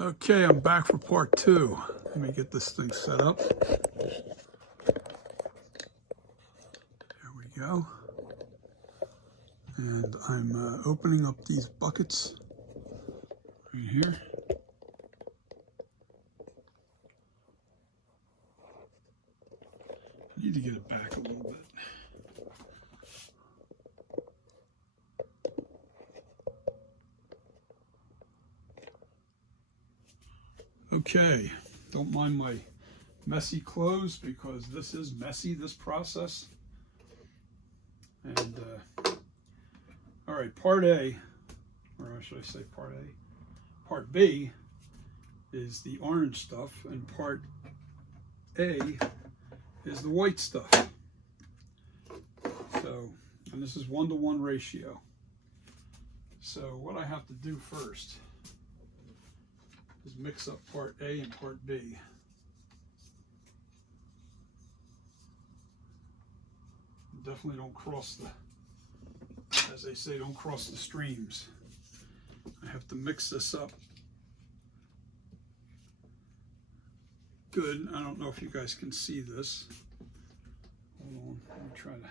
Okay, I'm back for part two. Let me get this thing set up. There we go. And I'm opening up these buckets right here. I need to get it back a little bit. Okay, don't mind my messy clothes because this is messy, this process. And all right, part A, or should I say part A? Part B is the orange stuff, and part A is the white stuff. So, and this is 1-to-1 ratio. So what I have to do first is mix up part A and part B. Definitely don't cross the, as they say, don't cross the streams. I have to mix this up good. I don't know if you guys can see this. Hold on, let me try to.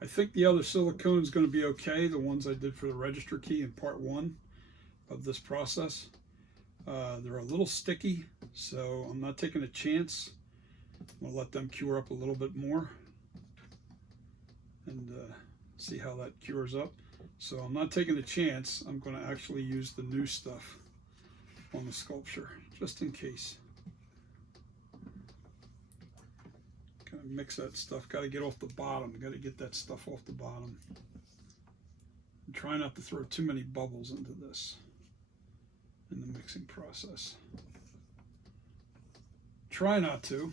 I think the other silicone is going to be okay, the ones I did for the register key in part one of this process. They're a little sticky, so I'm not taking a chance. I'm going to let them cure up a little bit more and see how that cures up. So I'm not taking a chance. I'm going to actually use the new stuff on the sculpture, just in case. Gotta mix that stuff, gotta get off the bottom, gotta get that stuff off the bottom. And try not to throw too many bubbles into this in the mixing process. Try not to.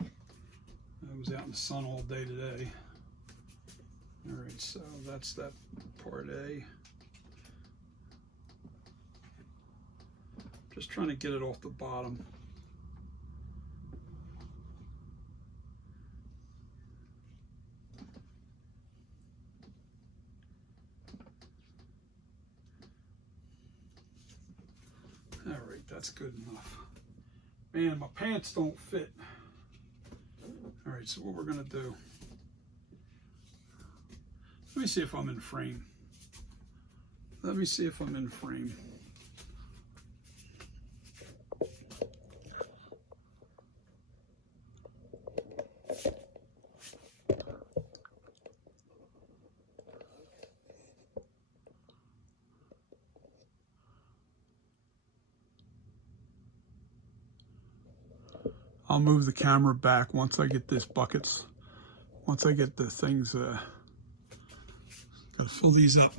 I was out in the sun all day today. All right, so that's that part A. Just trying to get it off the bottom. All right, that's good enough. Man, my pants don't fit. All right, so what we're gonna do, let me see if I'm in frame. Let me see if I'm in frame. I'll move the camera back once I get these buckets. Once I get the things, gotta fill these up.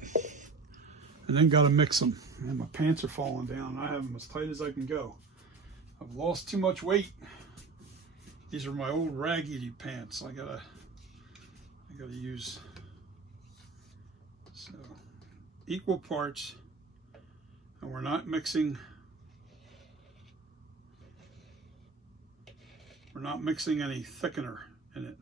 And then gotta mix them. And my pants are falling down. I have them as tight as I can go. I've lost too much weight. These are my old raggedy pants. I gotta use, so equal parts. And we're not mixing. We're not mixing any thickener in it.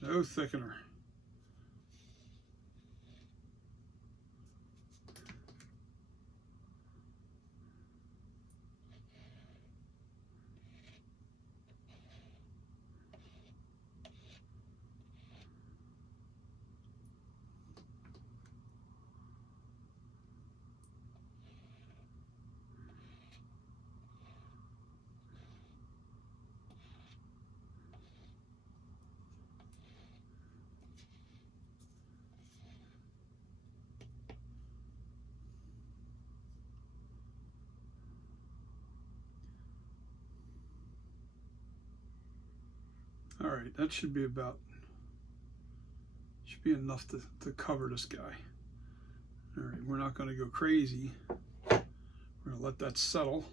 No thickener. All right, that should be enough to cover this guy. All right, we're not going to go crazy. We're going to let that settle.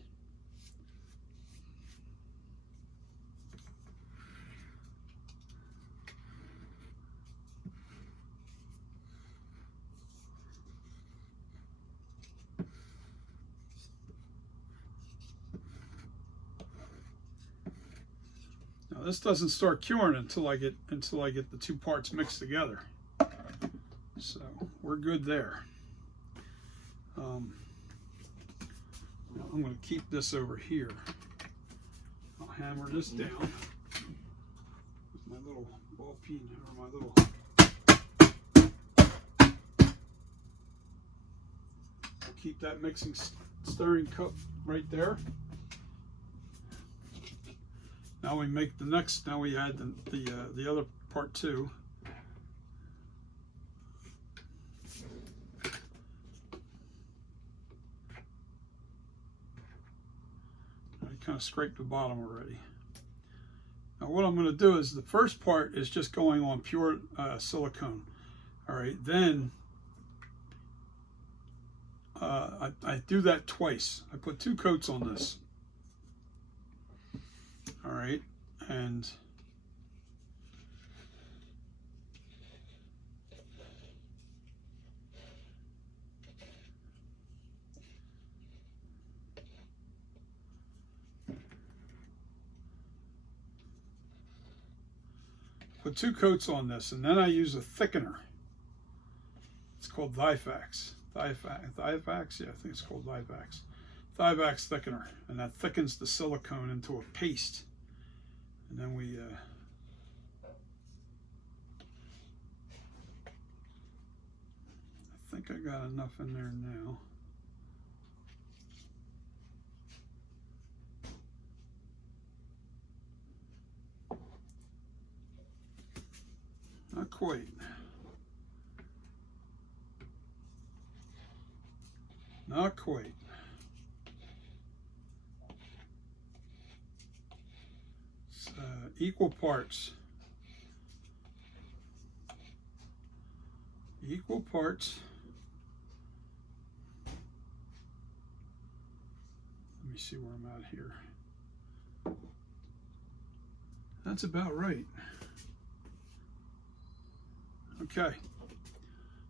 this doesn't start curing until I get the two parts mixed together. So we're good there. I'm going to keep this over here. I'll hammer this down with my little ball peen or my little. I'll keep that mixing stirring cup right there. Now we make the next. Now we add the other part too. Kind of scraped the bottom already. Now what I'm going to do is the first part is just going on pure silicone. All right, then I do that twice. I put 2 coats on this. All right, and put 2 coats on this, and then I use a thickener. It's called Thifax. Thifax? Yeah, I think it's called Thifax. Thifax thickener, and that thickens the silicone into a paste. And then we I think I got enough in there now. Not quite. Not quite. It's, equal parts. Equal parts. Let me see where I'm at here. That's about right. Okay,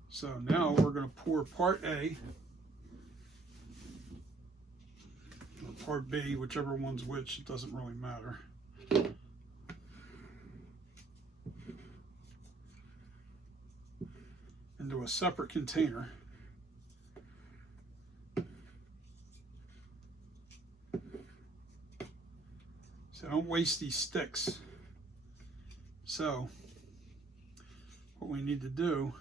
so now we're going to pour part A, or part B, whichever one's which, it doesn't really matter. Into a separate container. So don't waste these sticks. So what we need to do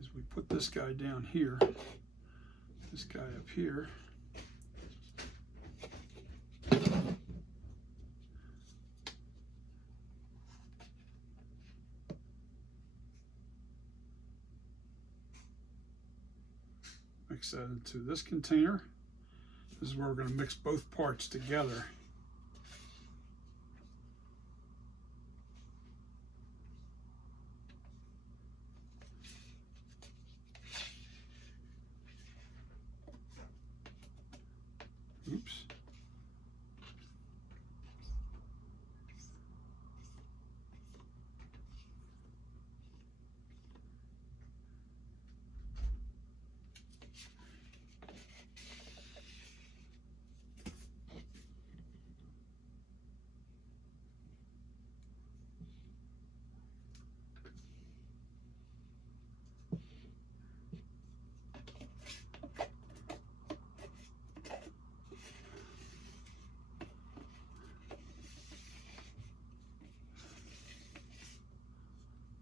is we put this guy down here, this guy up here. Mix that into this container. This is where we're going to mix both parts together. Oops.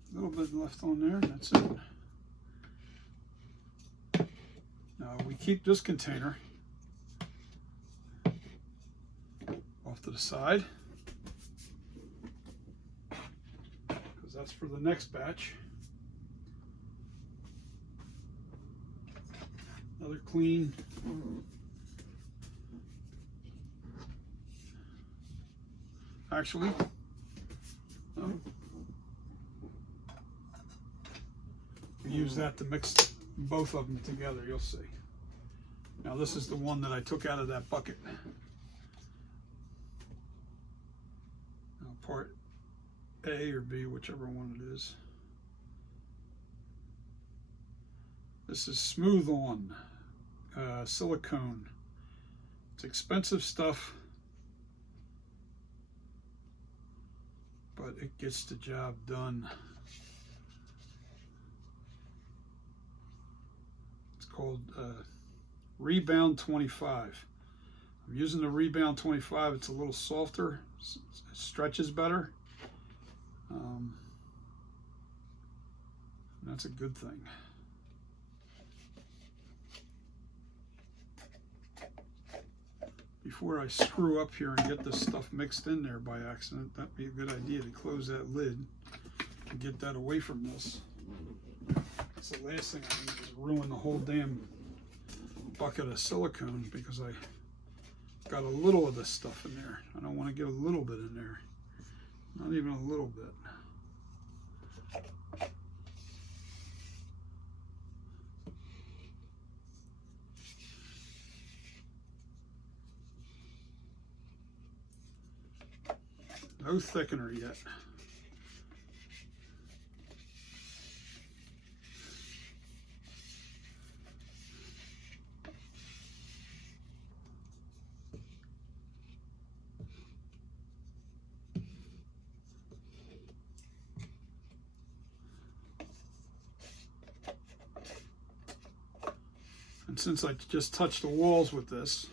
A little bit left on there, that's it. Now we keep this container off to the side because that's for the next batch. Another clean actually use that to mix both of them together, you'll see. Now this is the one that I took out of that bucket. Now part A or B, whichever one it is. This is Smooth On silicone. It's expensive stuff. but it gets the job done. It's called Rebound 25. I'm using the Rebound 25. It's a little softer, it stretches better. That's a good thing. Before I screw up here and get this stuff mixed in there by accident, that'd be a good idea to close that lid and get that away from this. That's the last thing I need is ruin the whole damn bucket of silicone, because I got a little of this stuff in there. I don't want to get a little bit in there. Not even a little bit. No thickener yet. And since I just touched the walls with this,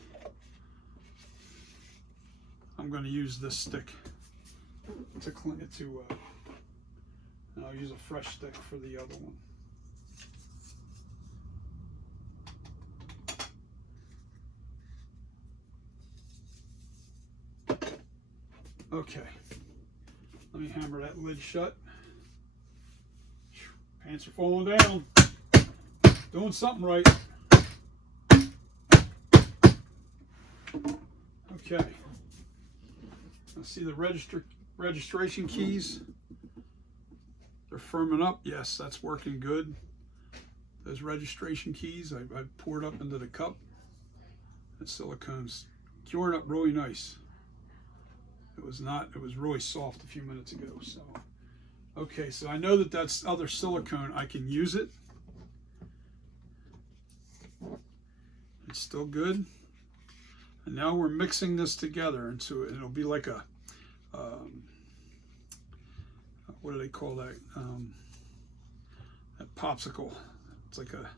I'm going to use this stick to clean it and I'll use a fresh stick for the other one. Okay, let me hammer that lid shut. Pants are falling down. Doing something right. Okay. Now see the registration keys? They're firming up. Yes, that's working good. Those registration keys, I poured up into the cup. That silicone's cured up really nice. It was really soft a few minutes ago. So, okay, so I know that that's other silicone. I can use it. It's still good. And now we're mixing this together, and so it'll be like a, what do they call that? That popsicle. It's like a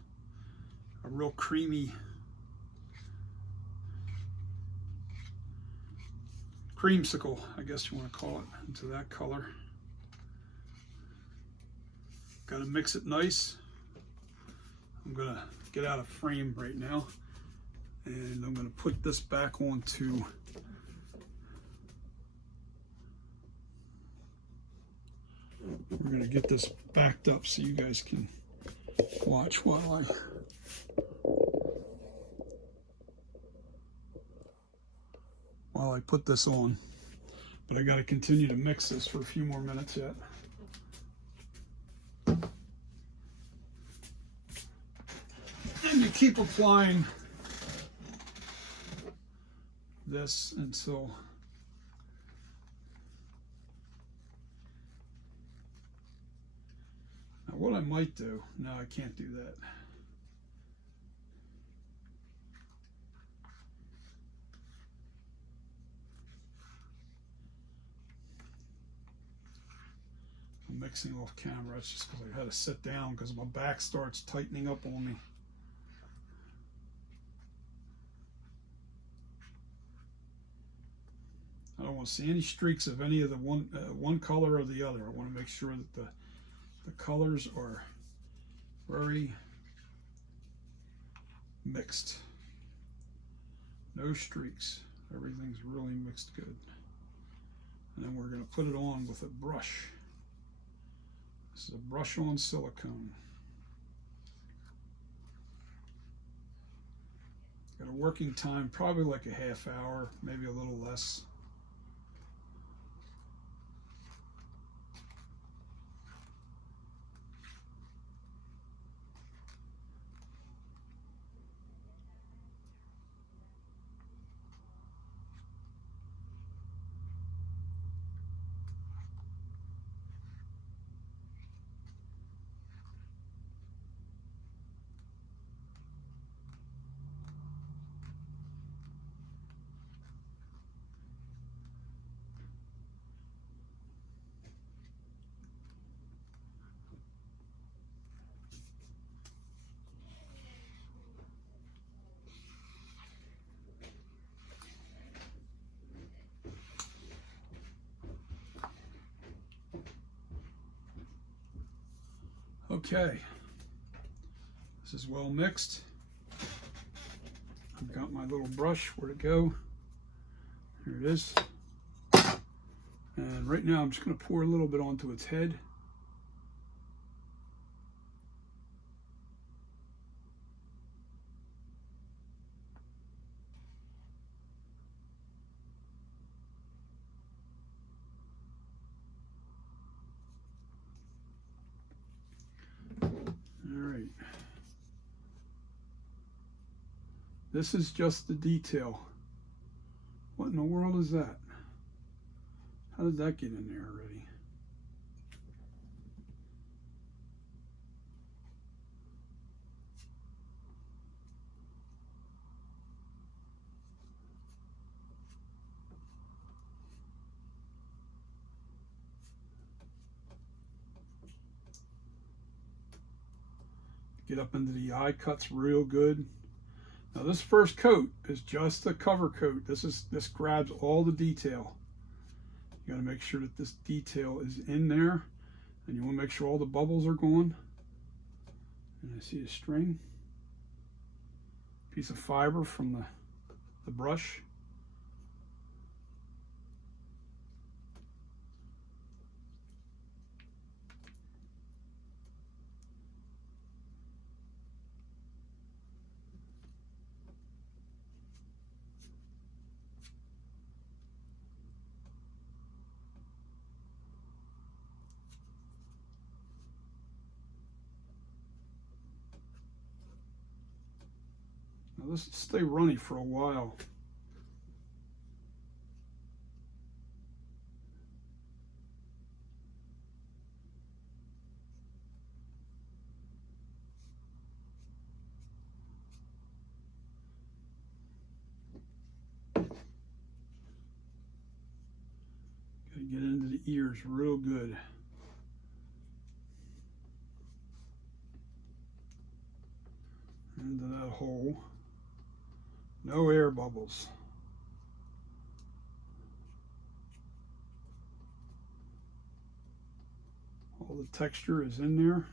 real creamy, creamsicle, I guess you want to call it, into that color. Got to mix it nice. I'm gonna get out of frame right now, and I'm gonna put this back onto we're gonna get this backed up so you guys can watch while I put this on. But I got to continue to mix this for a few more minutes yet. And you keep applying this until now what I might do, no, I can't do that. I'm mixing off camera. It's just because I had to sit down because my back starts tightening up on me. I don't want to see any streaks of any of the one color or the other. I want to make sure that the colors are very mixed. No streaks. Everything's really mixed good. And then we're going to put it on with a brush. This is a brush on silicone. Got a working time, probably like a half hour, maybe a little less. Okay, this is well mixed. I've got my little brush, where to go. Here it is. And right now I'm just going to pour a little bit onto its head. Alright. This is just the detail. What in the world is that? How did that get in there already? Get up into the eye cuts real good. Now this first coat is just a cover coat. This grabs all the detail. You got to make sure that this detail is in there, and you want to make sure all the bubbles are gone. And I see a string, piece of fiber from the brush. Now this will stay runny for a while. Gotta get into the ears real good. Into that hole. No air bubbles. All the texture is in there.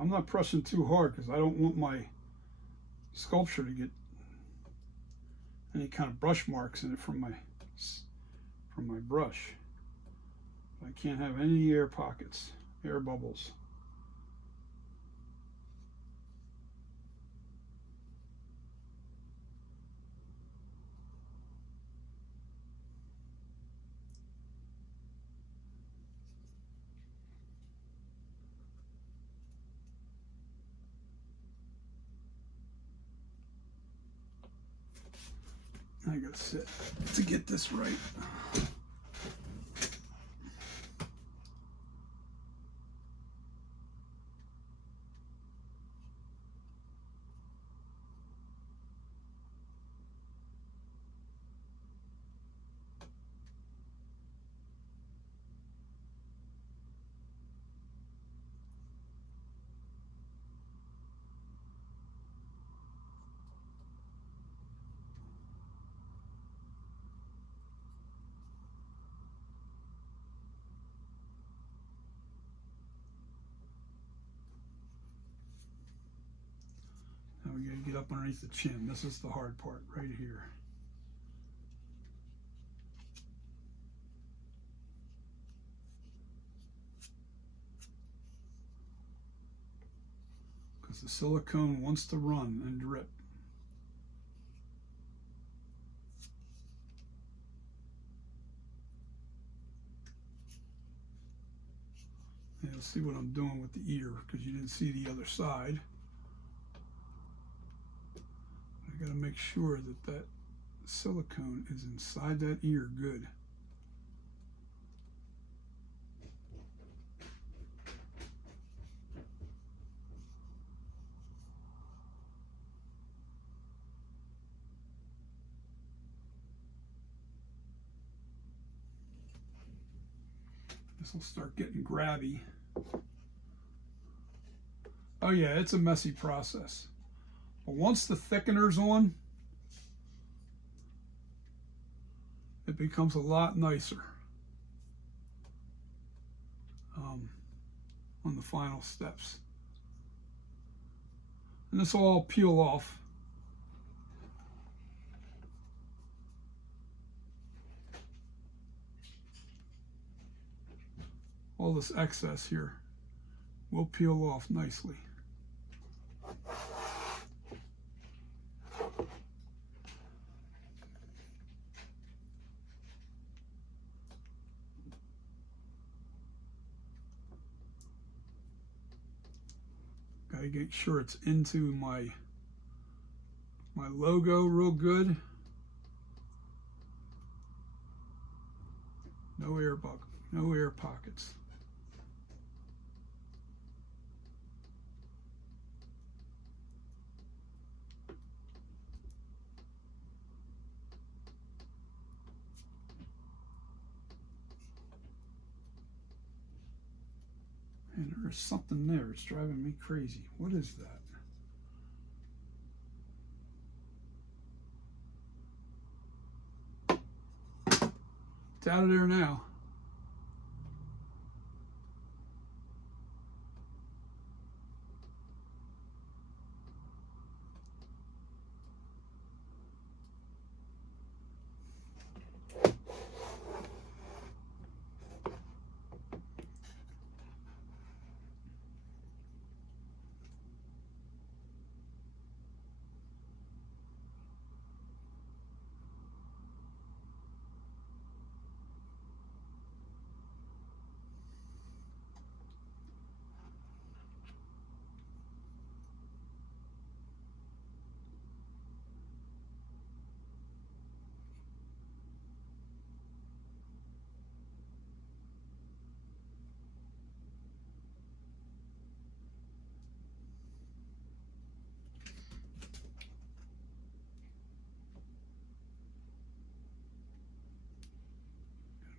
I'm not pressing too hard because I don't want my sculpture to get any kind of brush marks in it from my brush. I can't have any air pockets, air bubbles. I gotta sit to get this right. Now we gotta get up underneath the chin. This is the hard part right here. Because the silicone wants to run and drip. And you'll see what I'm doing with the ear because you didn't see the other side. I got to make sure that silicone is inside that ear good. This will start getting grabby. Oh yeah, it's a messy process. But once the thickener's on, it becomes a lot nicer on the final steps. And this will all peel off. All this excess here will peel off nicely. Gotta get sure it's into my logo real good. No air pockets. And there's something there. It's driving me crazy. What is that? It's out of there now.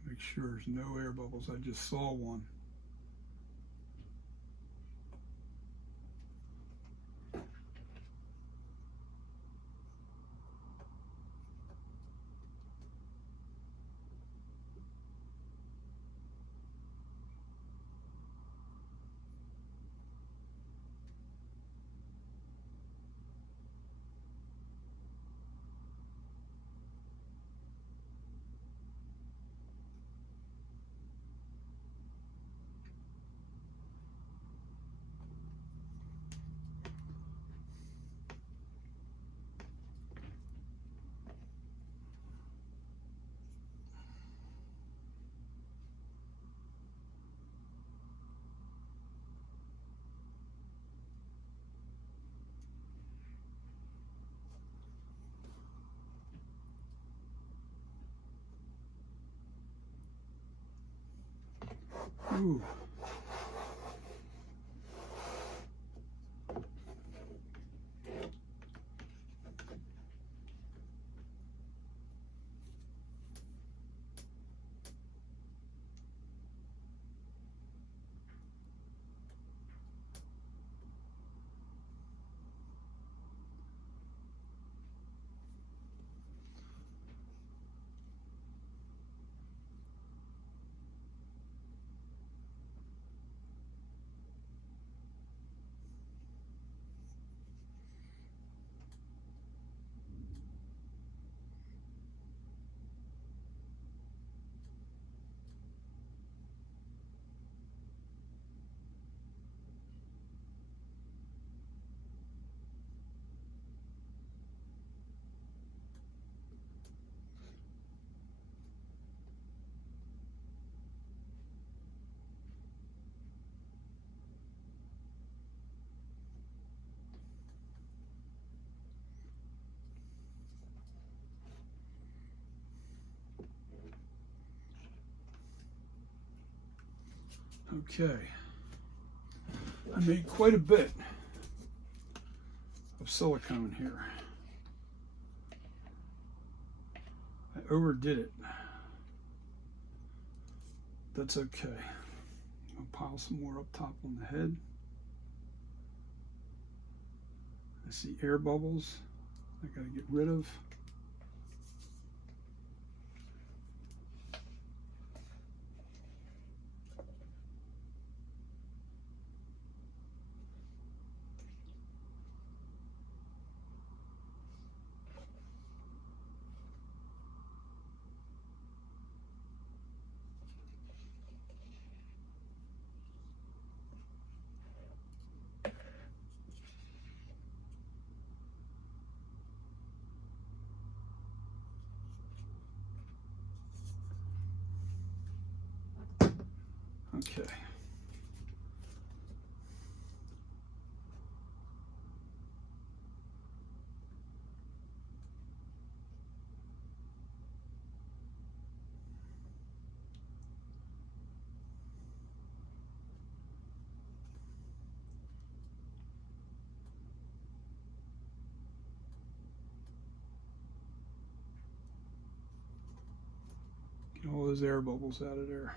Make sure there's no air bubbles. I just saw one. Ooh. Okay, I made quite a bit of silicone here. I overdid it. That's okay. I'll pile some more up top on the head. I see air bubbles I gotta get rid of. Okay. Get all those air bubbles out of there.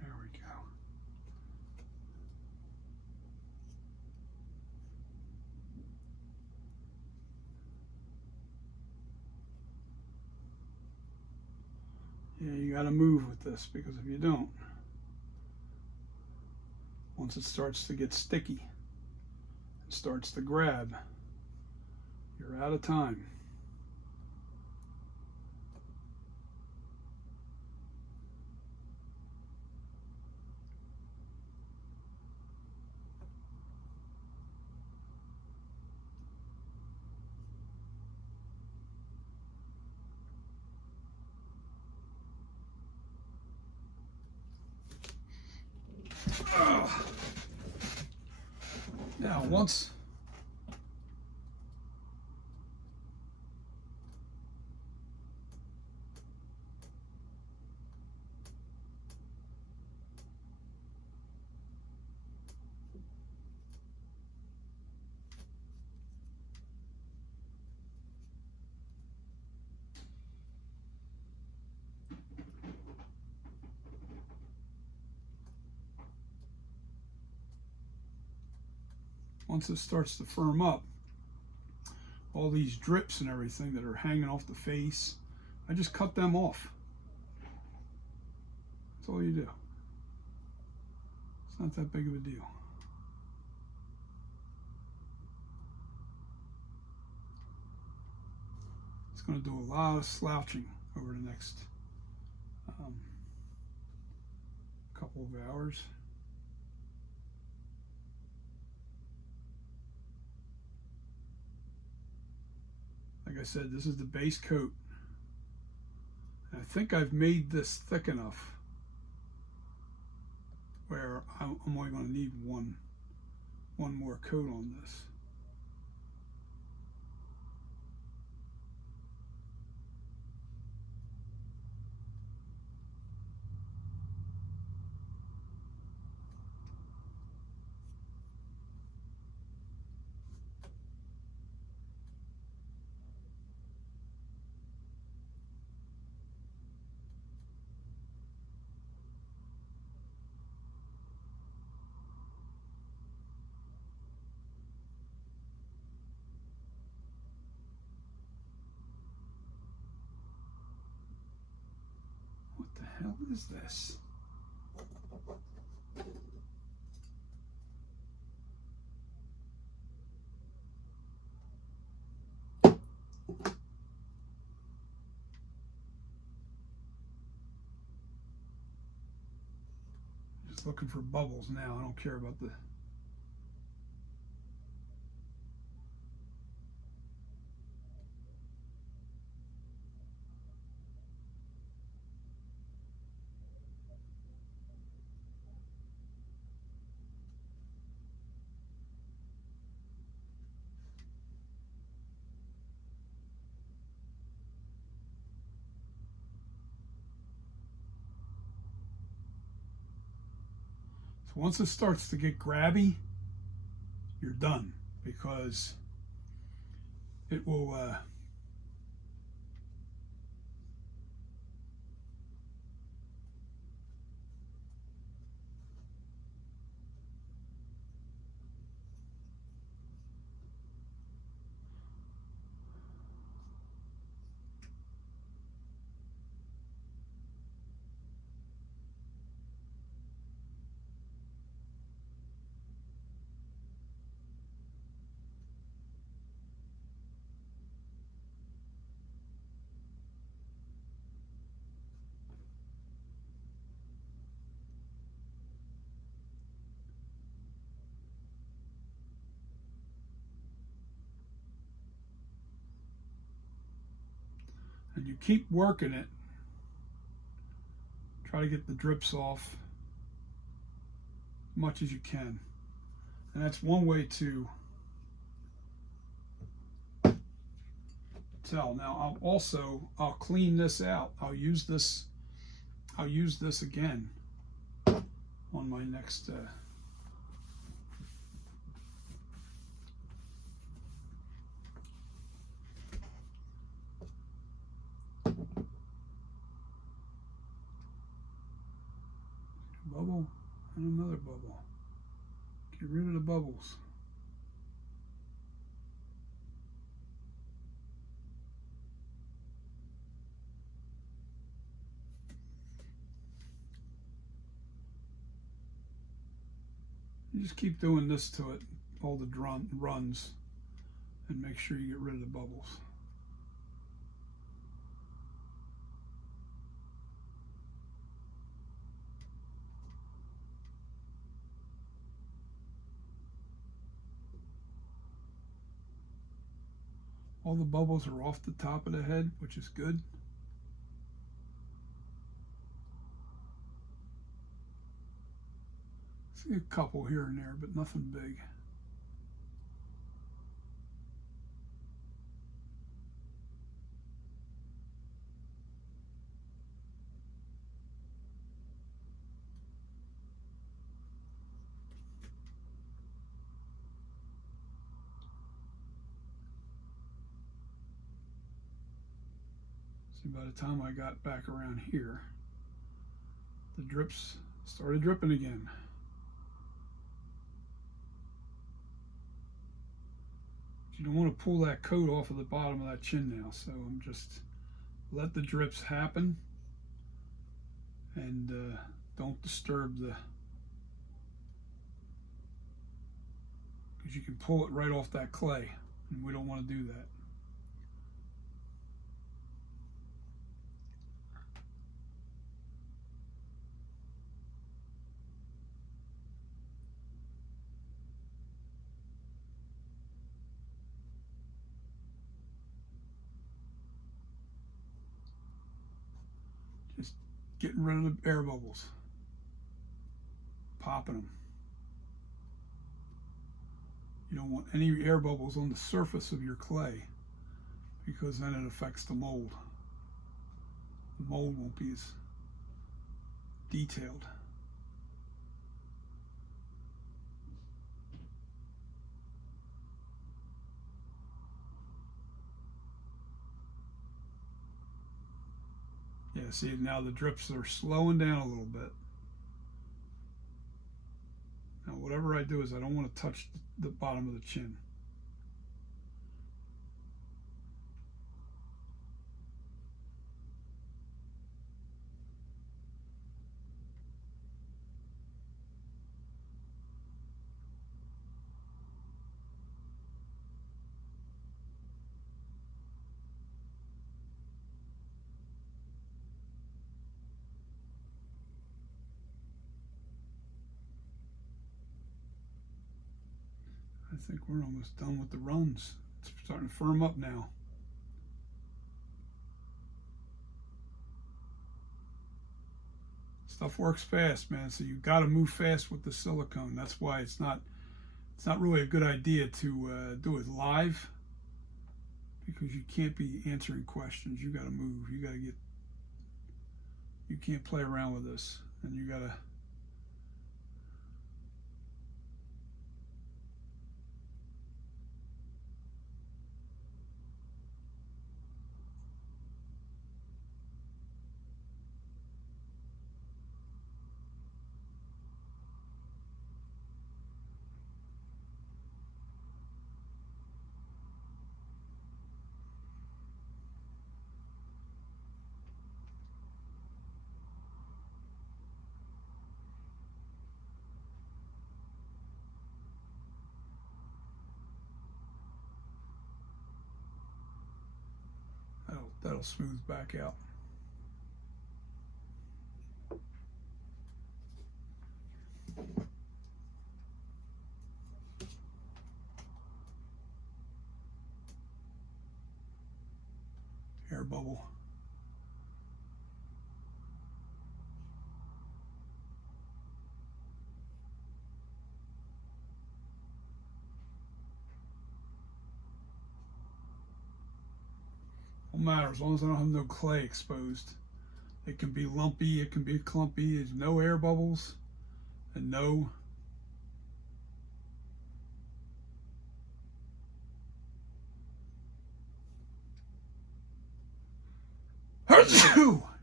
There we go. Yeah, you got to move with this, because if you don't, once it starts to get sticky, it starts to grab, you're out of time. Now, once it starts to firm up, all these drips and everything that are hanging off the face, I just cut them off. That's all you do. It's not that big of a deal. It's going to do a lot of slouching over the next couple of hours. Like I said, this is the base coat. And I think I've made this thick enough where I'm only going to need one more coat on this. hell is this? Just looking for bubbles now. I don't care about the... So once it starts to get grabby, you're done, because it will and you keep working it. Try to get the drips off as much as you can. And that's one way to tell. Now I'll clean this out. I'll use this again on my next bubble and another bubble. Get rid of the bubbles. You just keep doing this to it, all the runs, and make sure you get rid of the bubbles. All the bubbles are off the top of the head, which is good. See a couple here and there, but nothing big. See, by the time I got back around here, the drips started dripping again. You don't want to pull that coat off of the bottom of that chin now, so I'm just let the drips happen, and don't disturb the, because you can pull it right off that clay, and we don't want to do that. Just getting rid of the air bubbles, popping them. You don't want any air bubbles on the surface of your clay, because then it affects the mold. The mold won't be as detailed. Yeah, see, now the drips are slowing down a little bit. Now whatever I do is I don't want to touch the bottom of the chin. think we're almost done with the runs. It's starting to firm up now. Stuff works fast, man, so you got to move fast with the silicone. That's why it's not really a good idea to do it live, because you can't be answering questions. You got to move. You got to get. You can't play around with this, and you got to. That'll smooth back out. Air bubble. Don't matter as long as I don't have no clay exposed. It can be lumpy, it can be clumpy. There's no air bubbles and no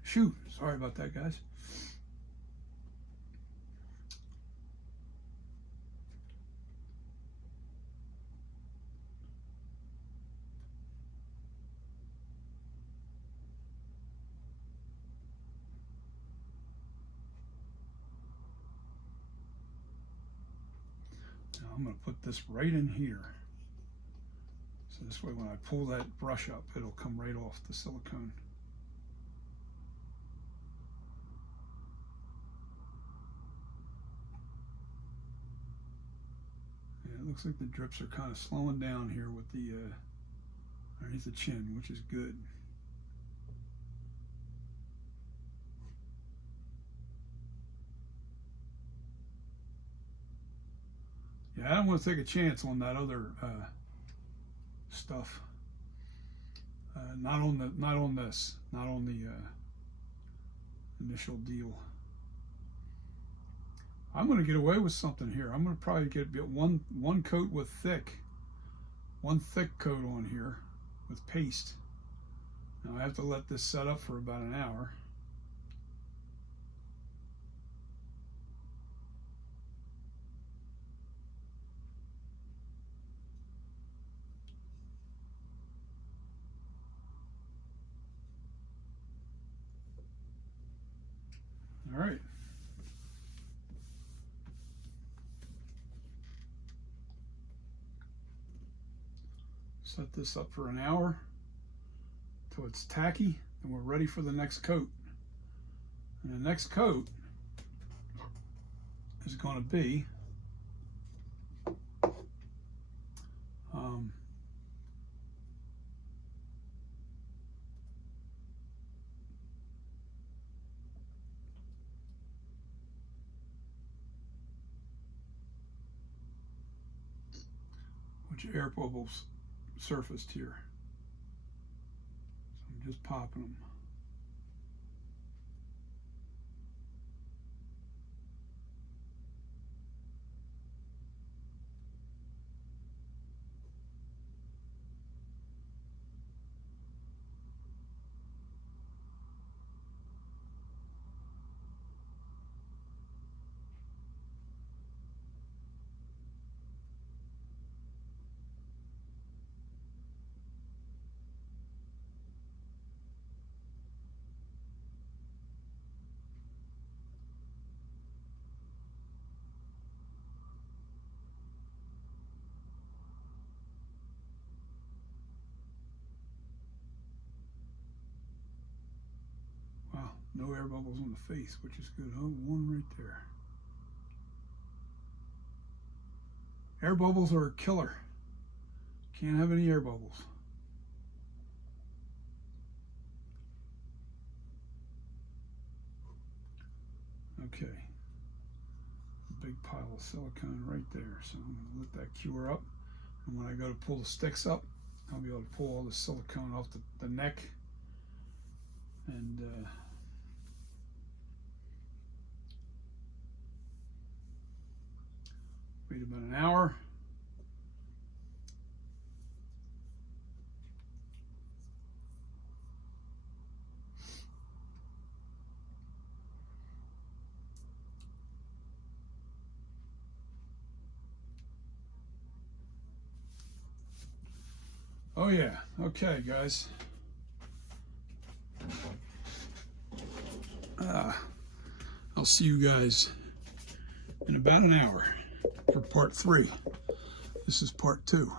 shoot, sorry about that, guys. Now I'm going to put this right in here. So this way when I pull that brush up, it'll come right off the silicone. It looks like the drips are kind of slowing down here with the underneath the chin, which is good. Yeah, I don't want to take a chance on that other stuff. Not on the initial deal. I'm going to get away with something here. I'm going to probably get one coat with one thick coat on here with paste. Now I have to let this set up for about an hour. All right. Set this up for an hour till it's tacky, and we're ready for the next coat. And the next coat is going to be which air bubbles surfaced here. So I'm just popping them. Wow, no air bubbles on the face, which is good. Oh, one right there. Air bubbles are a killer. Can't have any air bubbles. Okay. A big pile of silicone right there. So I'm going to let that cure up. And when I go to pull the sticks up, I'll be able to pull all the silicone off the neck. And wait about an hour. Oh yeah, okay guys. I'll see you guys in about an hour for part 3. This is part 2.